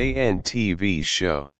JN TV show.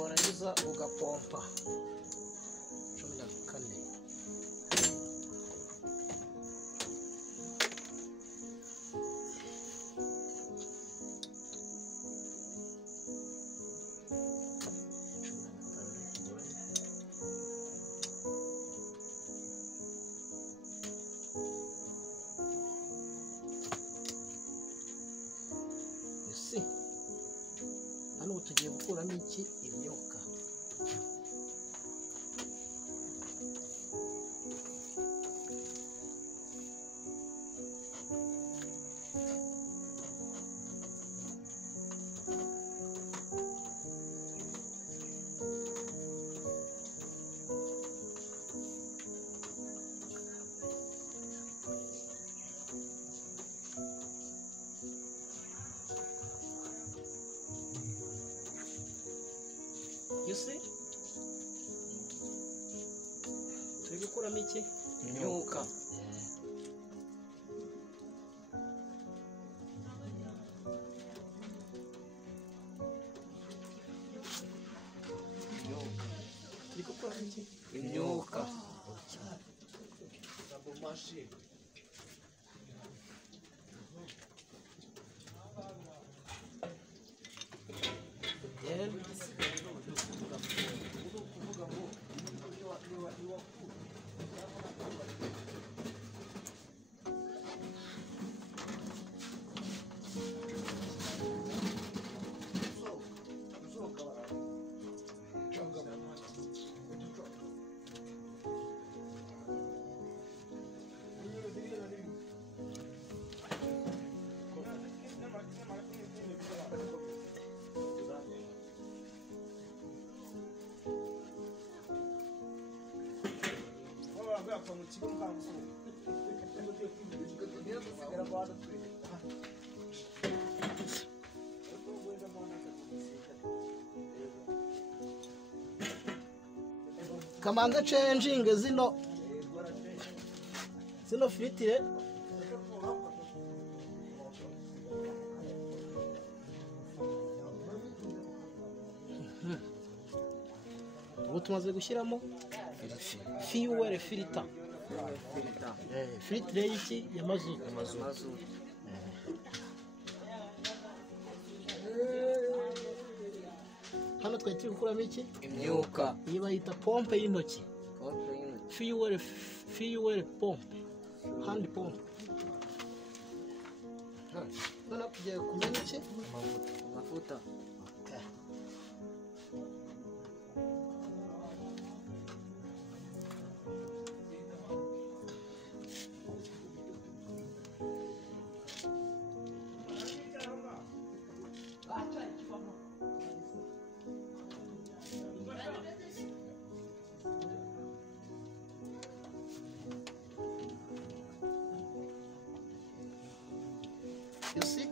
warangiza ugapompa 14. Hano tugiye gukuramo iki imyuka. You see? Turi gukuramo iki? Imyuka. Turi gukuramo iki? Imyuka. Kamanza changing zino filtire ubu tumaze gushyiramo fuel filter. Filtre y'iki ya mazutu. Hano twari turi gukuramo iki imyuka. Iyi bayita pompe y'intoki. Fuel pompe, hand pompe. Hano tugiye kumenya iki amavuta. You see?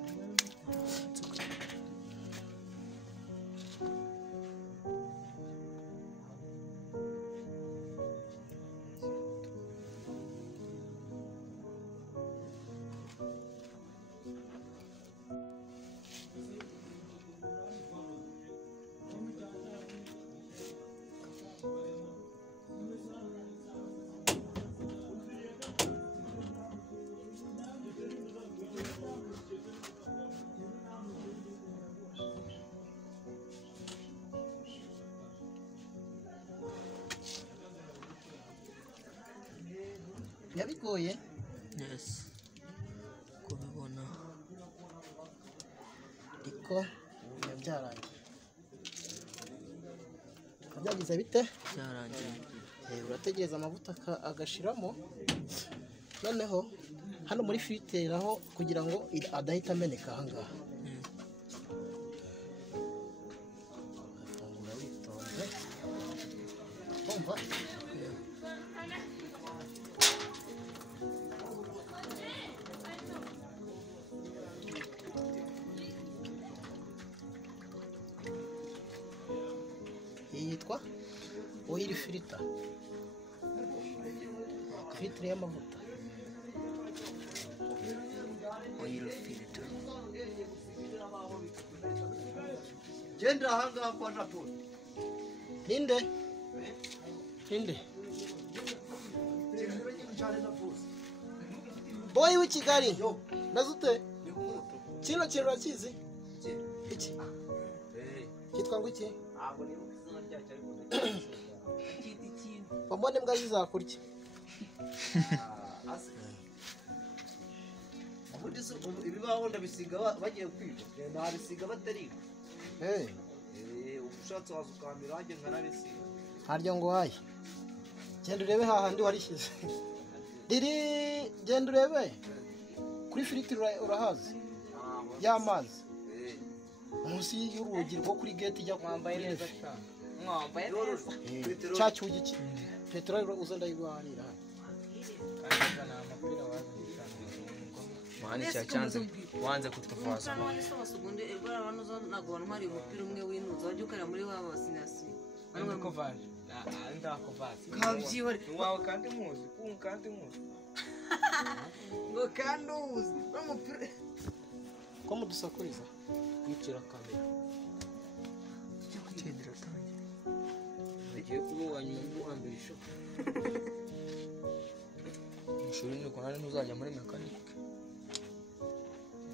yabigoye yes kubibona ariko ubu byarangiye byagize bite byarangiye urategereza amavuta agashiramo noneho hano muri filtre naho kugira ngo adahita ameneka ahangaha fungura witonze umva yitwa oil filter filtre y'amavuta oil filter genda ahangaha kwa Japoni ninde boy w'i Kigali nazute kino kintu urakizi iki kitwa ngo iki bambone mbwa zizakurya ibibaho ndabisiga bagiye kwiga ntabisiga batariga ushatse waza ukamira hajye nkanabisiga haryo ngo haye genda urebe hahandi warishyize riri genda urebe kuri filtre urahazi y'amazi munsi y'urugi rwo kuri gate ijya mwambaye neza cyane mwambaye neza cya cyugi ki peteroli uza ndayiguharira mani cya cyanze wanze kutuvaza none se basugunde erwa abantu zo nagona mari umupira umwe w'inuza wajya ukara muri wa basinasi ariko kovaje ndako vazi kabyihore wawe kandi muzi kandi muzi ngo kandi uzi umupira ko mudusakuriza kwicira kamera cyo kwitendera tange agiye kuba wanyuma guhambirisha ishuri ni ko nari ntuzajya muri mekanike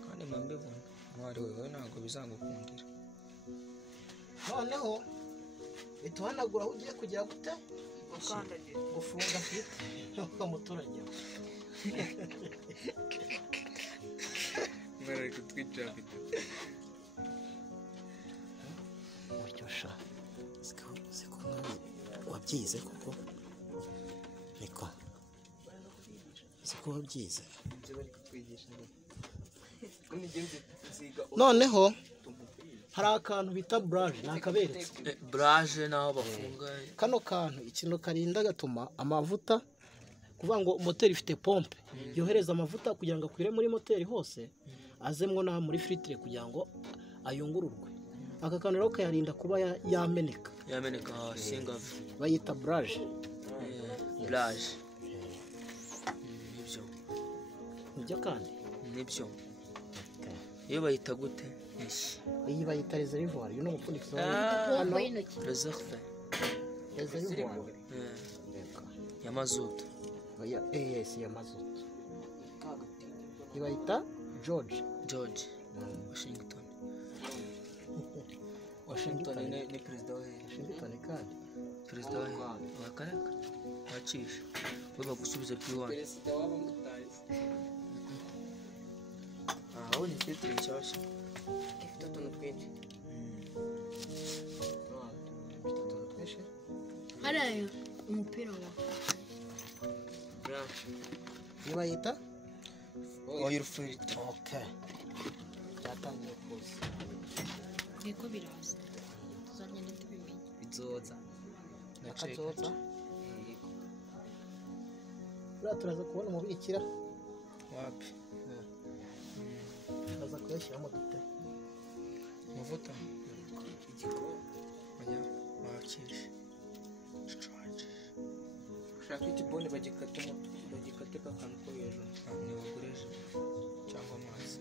kandi mbibona mwari wewe ntabwo bizagukundira noneho bituhanagura aho ugiye kugira gute ukandagira gufunga filtre nuko muturage mwari kutwicira bite muryosha siko wabyize koko niko siko wabyize bari kutwigisha n'imigenzi nziga noneho hari akantu bita brush nakaberetse brush naho bafunga kano kantu ikintu karinda gatuma amavuta kuvuga ngo moteri ifite pompe yohereza amavuta kugira ngo akwire muri moteri hose azemwo na muri filtre kugira ngo ayungururwe aka kantu rero kayarinda kuba yameneka singavi bayita brush nibyo kandi nibyo iyo bayita gute iyi bayita reservoir you know umupfundikizo hano reserve reservoir ya mazutu yes ya mazutu ibayita George Washington ni perezida wa Washington kandi perezida wa karaka wacisha we bagusubiza by'iwanyu perezida waba mutazi aho ni filtre nshyashya ifite utuntu twinshi hariya umupira wa ibayita oil filter okay byatangiye kuza niko biraza tuzagenda tubimenya bizoza nakatsoza turaza kubona umubikira wapi turaza kuyashyiramo dute amavuta oya wacisha ushaka ikibone bagikate akantu ko hejuru ntibagureje cyangwa amazi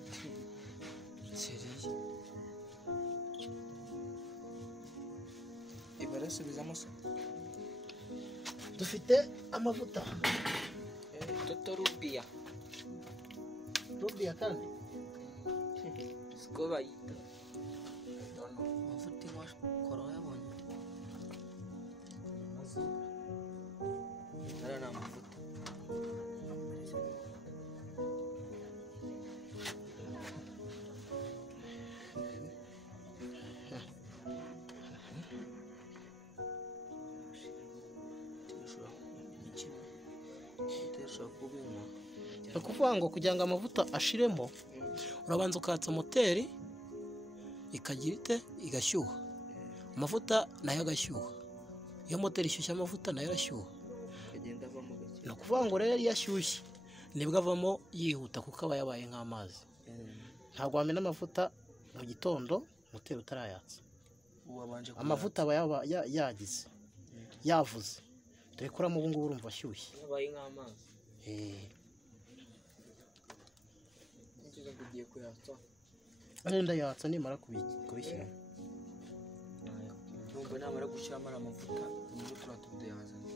seriye ibarasubizamo se dufite amavuta totorubiya rubiya kandi siko bayita amavuta iwakora wayabonye ariya ni amavuta moteri ushobora kubinywa. ni ukuvuga ngo kugira ngo amavuta ashiremo urabanza ukatsa moteri ikagira ite igashyuha, amavuta nayo agashyuha. Iyo moteri ishyushye amavuta nayo arashyuha. Akagenda avamo gake. ni ukuvuga ngo rero iyo ashyushye nibwo avamo yihuta kuko aba yabaye nk'amazi. Ntabwo wamena amavuta mu gitondo moteri utarayatsa. Wabanje Amavuta aba yagize yavuze, dore ko uramo ubu ngubu urumva ashyushye. yabaye nk'amazi. Ngize ngo ugiye kuyatsa. Arenda yatsa nimara kubishyira. Ndumva namara gushyiramo amavuta muri turiya tubido yazanye,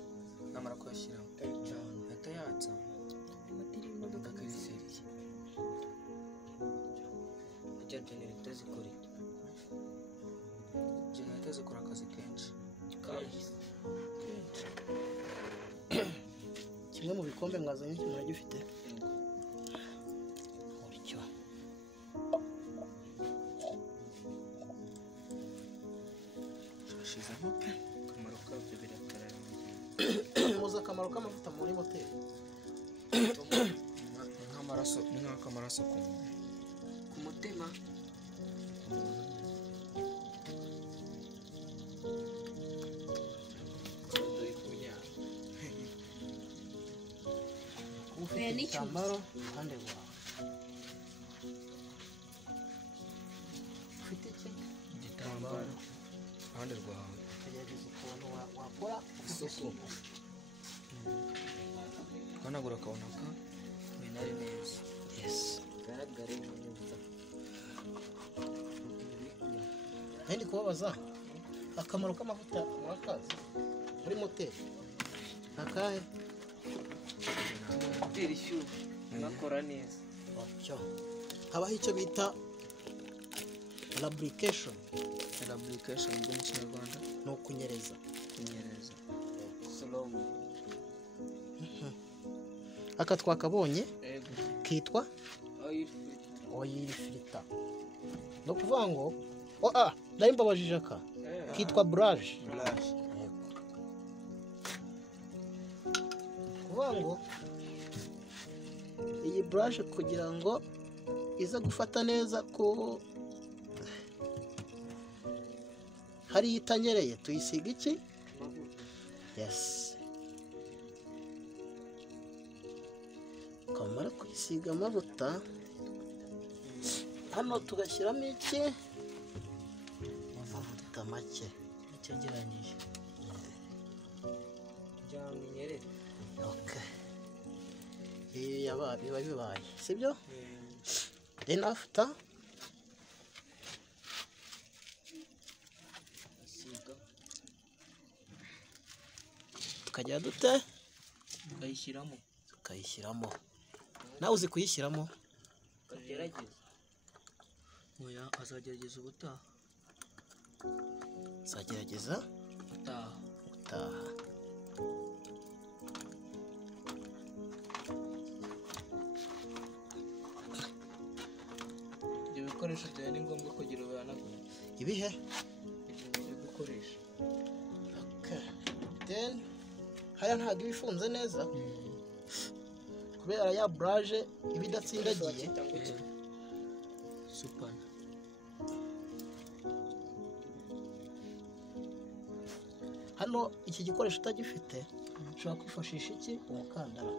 namara kuyashyiramo ahita yatsa imodoka akayiseriye. Ijya genereta zikora iki? Genereta zikora akazi kenshi. Kimwe mu bikombe mwazanye iki muragifite? Gutyo. Shashize pe akamaro kabyo birakarangiye. Muzi akamaro k'amavuta muri moteri? Nk'amaraso, ni nk'akamaraso ku mutima. Ufite igitambaro iruhande rwawe. Ufite iki? Igitambaro iruhande rwawe. Gerageza ukuntu wakora ufite isuku. Ukanagura akabona ka binari neza. Yes. Garagare neza. Ndi kubabaza akamaro k'amavuta murakazi muri moteri akahe? Moteri ishyushye inakora neza. Gutyo. Habaho icyo bita lubrication. Lubrication bwo mu Kinyarwanda ni ukunyereza. kunyereza. Slow. Aka twakabonye Ego. kitwa Oil filter. oil filter. No kuvuga ngo nari mbabajije aka kitwa brush. Brush. Kuvuga ngo iyi brush kugira ngo ize gufata neza ko hari itanyereye tuyisiga iki? Yes. Kamara kwisiga amavuta hano tugashyiramo iki? Amavuta make icyegeranyije. Byamenyerere. Okay. Biba bibaye sibyo? Then after tukajya dute tukayishyiramo. Nawe uzi kuyishyiramo? Kagerageza. Oya azagerageza ubutaha. Azagerageza Ubutaha. Ibyo bikoresho byawe ni ngombwa kugira ubihanagure. ibihe? Ibyo uri gukoresha. Okay. Then haya ntabwo iba ifunze neza kubera ya brush iba idatsindagiye. Supana. Hano iki gikoresho utagifite ushobora kwifashisha iki? Umukandara.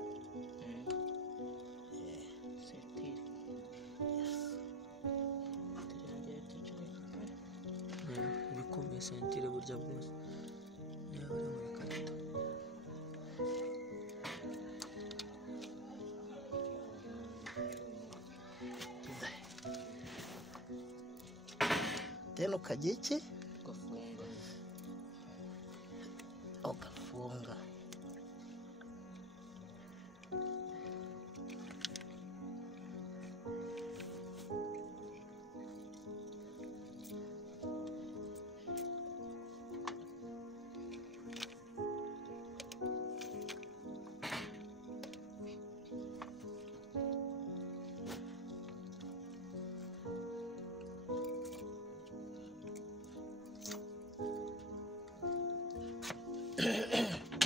Bikomeye sentire burya bwose. Niba ari muri karito. Then ukajya iki? Ugafunga. Ugafunga.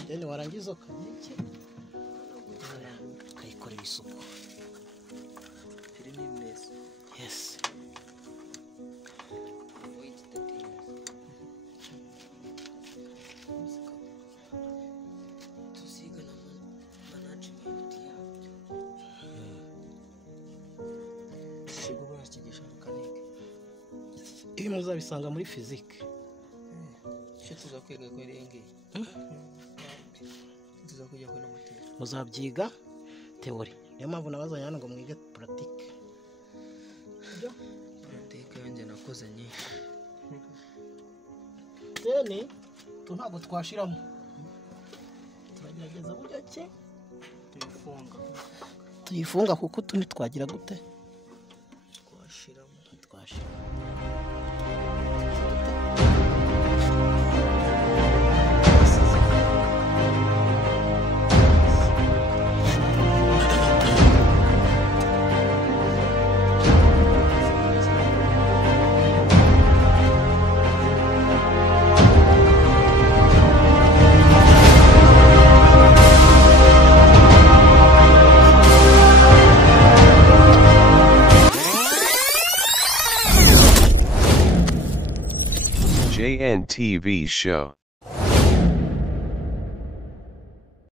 Then warangiza ukajya iki? ukayikorera isuku. iri ni neza Yes. tuziga na management yabyo ikigo barakigisha mekanike Ibi muzabisanga muri physique. icyo tuza kwiga ko irenge tuza kujya kuri moteri Muzabyiga theory. Niyo mpamvu nabazanye hano ngo mwige pratique. politike yanjye nakoze nyinshi Deni ntabwo twashiramo. Turagerageza buryo ki tuyifunga kuko utundi twagira gute twashiramo twashira. JNTV Show.